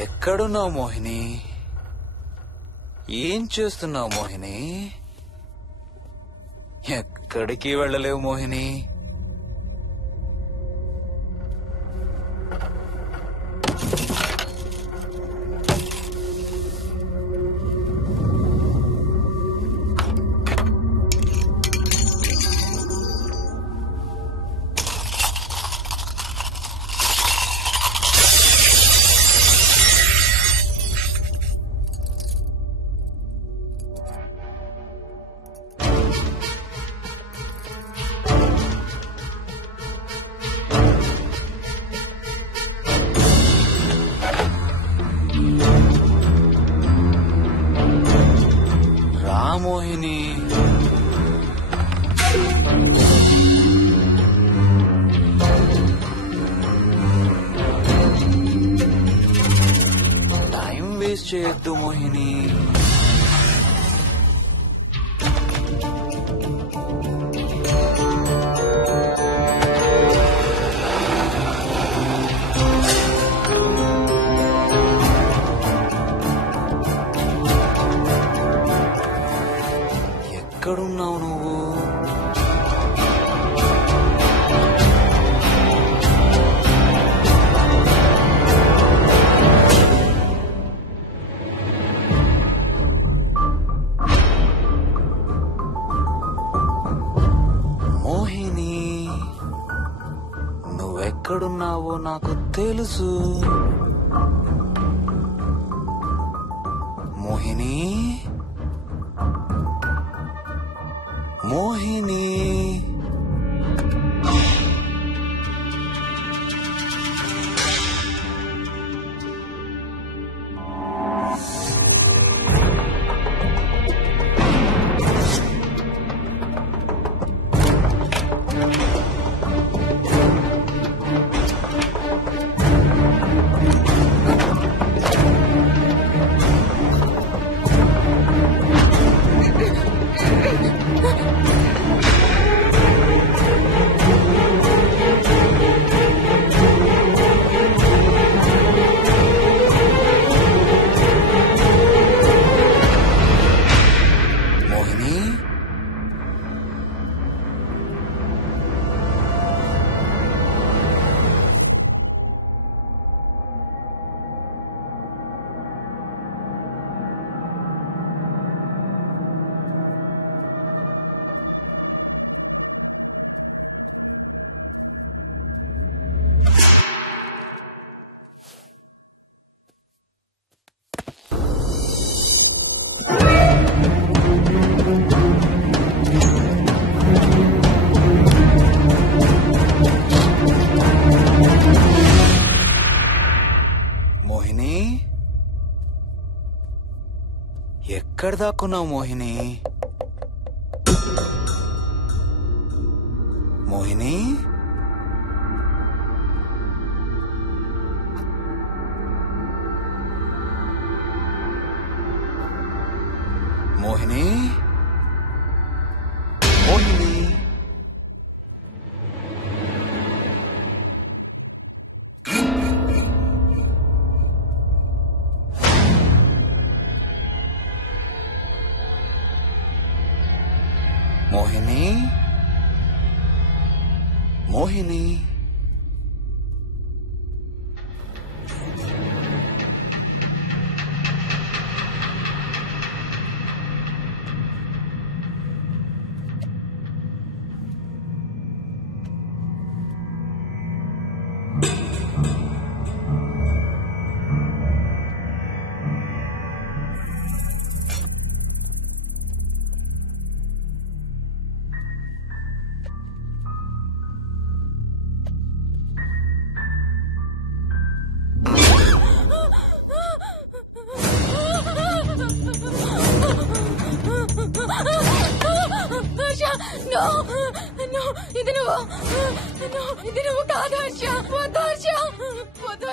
ఎక్కడున్నావు మోహిని? ఏం చేస్తున్నావు మోహిని? ఎక్కడికి వెళ్ళలేవు మోహిని. మోహిని, టైం వేస్ట్ చేయొద్దు మోహిని. ఎక్కడున్నావు నువ్వు? మోహిని, నువ్వెక్కడున్నావో నాకు తెలుసు. మోహిని, మోహిని, మోహిని, ఎక్కడ దాక్కున్నావు మోహిని? మోహిని, మోహిని, మోహిని, మోహిని, మోహిని.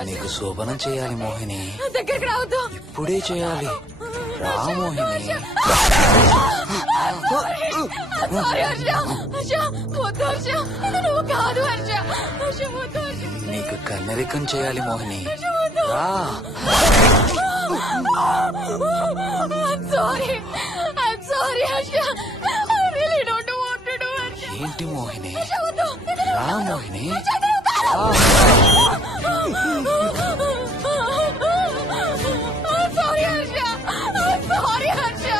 నీకు శోభనం చేయాలి మోహిని. దగ్గరికి రావద్దు. ఇప్పుడే చేయాలి. రా మోహిని. నీకు కన్నరికం చేయాలి మోహిని. రా. I'm sorry, Harsha. I really don't want to do it. ఏంటి మోహిని? రా Mohini. I'm sorry, Harsha. I'm sorry, Harsha.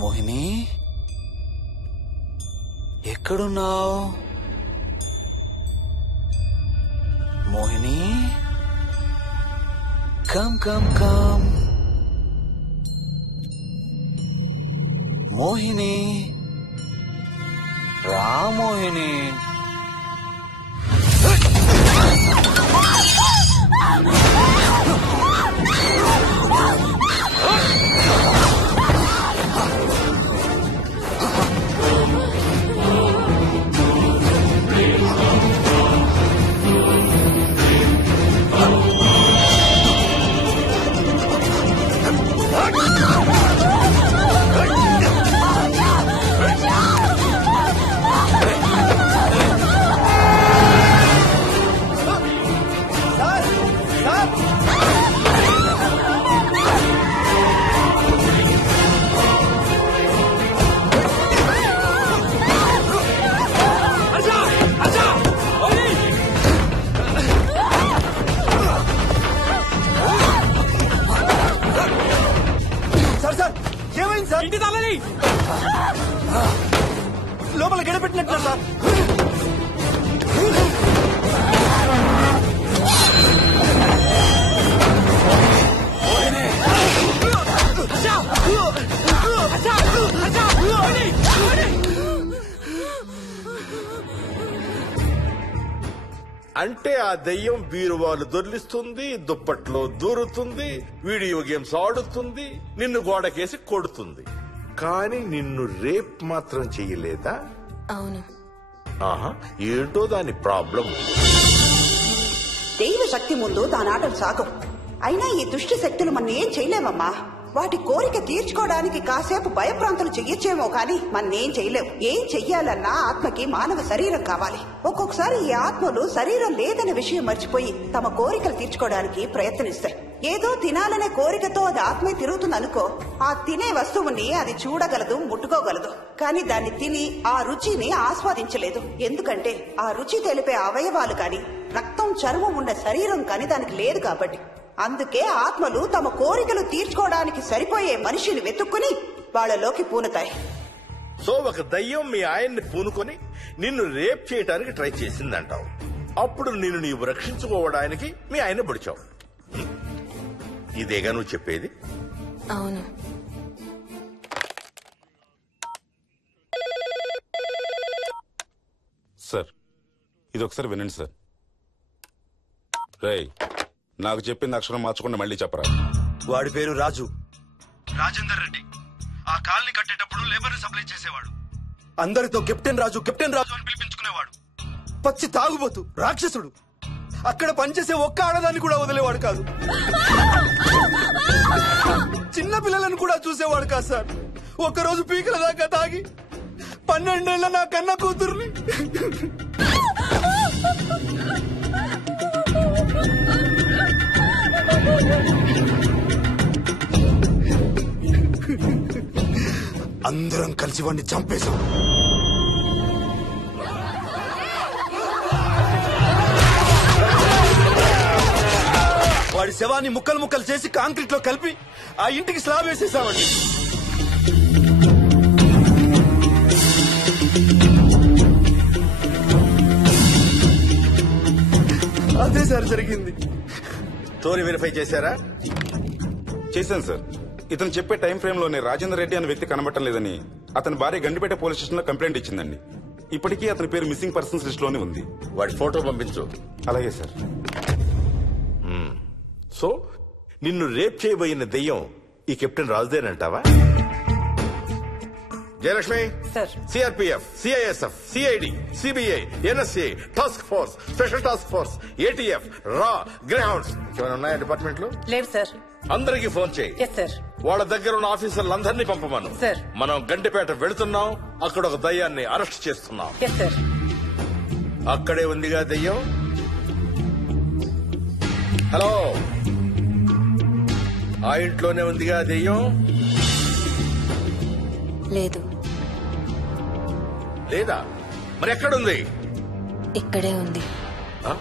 Mohini ఎక్కడున్నావు? Mohini come come come. Mohini రా మోహిని. ఇంటి తాళాలి లోపల గడపెట్టినట్టు సార్. అంటే ఆ దెయ్యం బీరువాలు దొర్లిస్తుంది, దుప్పట్లో దూరుతుంది, వీడియో గేమ్స్ ఆడుతుంది, నిన్ను గోడకేసి కొడుతుంది. కానీ నిన్ను రేప్ మాత్రం చెయ్యలేదా? అవును. ఆహా, ఏంటో దాని ప్రాబ్లం. దైవ శక్తి ముందు దానాటలు సాగం. అయినా ఈ దుష్ట శక్తులు మన ఏం చేయలేమమ్మా. వాటి కోరిక తీర్చుకోవడానికి కాసేపు భయప్రాంతులు చెయ్యొచ్చేమో కానీ మన్నేం చేయలేవు. ఏం చెయ్యాలన్నా ఆత్మకి మానవ శరీరం కావాలి. ఒక్కొక్కసారి ఈ ఆత్మలు శరీరం లేదనే విషయం మర్చిపోయి తమ కోరికలు తీర్చుకోవడానికి ప్రయత్నిస్తాయి. ఏదో తినాలనే కోరికతో అది ఆత్మే తిరుగుతుందనుకో, ఆ తినే వస్తువుని అది చూడగలదు, ముట్టుకోగలదు. కానీ దాన్ని తిని ఆ రుచిని ఆస్వాదించలేదు. ఎందుకంటే ఆ రుచి తెలిపే అవయవాలు కాని, రక్తం చర్మం ఉన్న శరీరం కాని దానికి లేదు కాబట్టి. అందుకే ఆత్మలు తమ కోరికలు తీర్చుకోవడానికి సరిపోయే మనిషిని వెతుక్కుని వాళ్లలోకి పూనుతాయి. సో ఒక దయ్యం మీ ఆయన్ని పూనుకొని నిన్ను రేప్ చేయడానికి ట్రై చేసిందంటావు. అప్పుడు నిన్ను నీవు రక్షించుకోవడానికి మీ ఆయన పొడిచావు. ఇదేగా నువ్వు చెప్పేది? అవును. సార్ ఇది ఒకసారి వినండి సార్. రేయ్, నాకు చెప్పింది అక్షరం మార్చకుండా మళ్ళీ చెప్పరా. వాడి పేరు రాజు, రాజేందర్ రెడ్డి. ఆ కాలనీ కట్టేటప్పుడు లేబర్ సప్లై చేసేవాడు. అందరితో కెప్టెన్ రాజు కెప్టెన్ రాజు అని పిలిపించుకునేవాడు. పచ్చి తాగుబోతు, రాక్షసుడు. అక్కడ పనిచేసే ఒక్క ఆడదాన్ని కూడా వదిలేవాడు కాదు. చిన్న పిల్లలను కూడా చూసేవాడు కాదు సార్. ఒక్కరోజు పీకల దాకా తాగి 12 ఏళ్ల నా కన్న కూతుర్ని అందరం కలిసి వాడిని చంపేశాం. వాడి శవాన్ని ముక్కలు ముక్కలు చేసి కాంక్రీట్ లో కలిపి ఆ ఇంటికి స్లాబ్ వేసేసామండి. అదే సార్ జరిగింది. స్టోరీ వెరిఫై చేశారా? చేశాను సార్. ఇతను చెప్పే టైం ఫ్రేమ్ లోనే రాజేందర్ రెడ్డి అనే వ్యక్తి కనబడటం లేదని అతని భార్య గండిపేట పోలీస్ స్టేషన్ లో కంప్లైంట్ ఇచ్చిందండి. ఇప్పటికీ అతని పేరు మిస్సింగ్ పర్సన్స్ లిస్ట్ లోనే ఉంది. వాడి ఫోటో పంపించు. అలాగే సార్. సో నిన్ను రేప్ చేయబోయిన దెయ్యం ఈ కెప్టెన్ రాజుదేనంటావా? Jayalakshmi, CRPF, CISF, CID, CBI, NSA, task force, special task force, ATF, రా, గ్రేహౌండ్స్ ఏమైనా ఉన్నాయా డిపార్ట్మెంట్ లో? లేదు సార్. అందరికీ ఫోన్ చేయి. Yes sir. వాళ్ళ దగ్గర ఉన్న ఆఫీసర్లందరినీ పంపమను. సార్. మనం గండిపేట వెళుతున్నాం. అక్కడ ఒక దయ్యాన్ని అరెస్ట్ చేస్తున్నాం. Yes sir. అక్కడే ఉందిగా దయ్యం. హలో, ఆ ఇంట్లోనే ఉందిగా దెయ్యం. లేదు. లేదా? మరి ఎక్కడుంది? ఇక్కడే ఉంది. ఆ?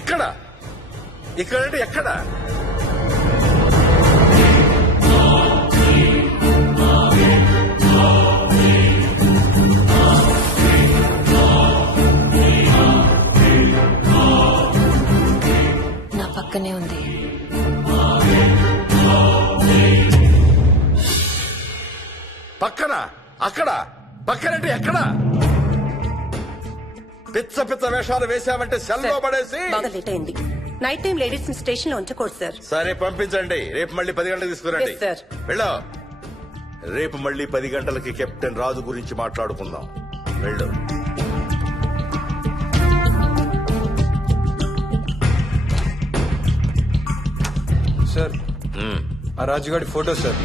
ఇక్కడ? ఇక్కడంటే ఎక్కడ? నా పక్కనే ఉంది. పక్కన? అక్కడ? పక్కనంటే ఎక్కడ? పిచ్చ పిచ్చ వేషాలు వేశామంటే సెల్లో పడేసి. బాగా లేట్ అయింది. నైట్ టైం లేడీస్ స్టేషన్ లో ఉంచకూడదు సార్. సరే పంపించండి. రేపు మళ్ళీ 10 గంటలకు తీసుకురండి. Yes, sir. వెళ్ళు. రేపు మళ్ళీ 10 గంటలకి కెప్టెన్ రాజు గురించి మాట్లాడుకుందాం. వెళ్ళు. సార్ ఆ రాజుగాడి ఫోటో సార్.